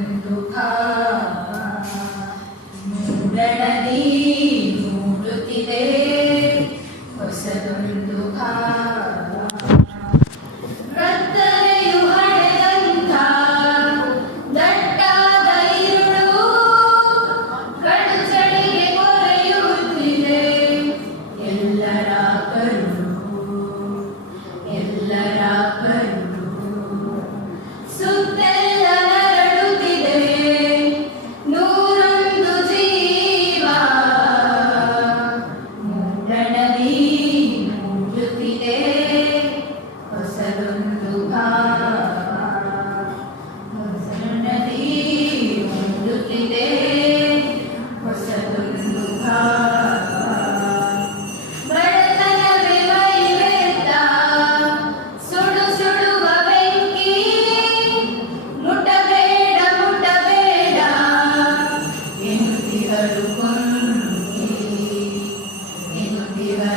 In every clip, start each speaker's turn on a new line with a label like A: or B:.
A: Hindu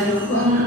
A: Hallelujah.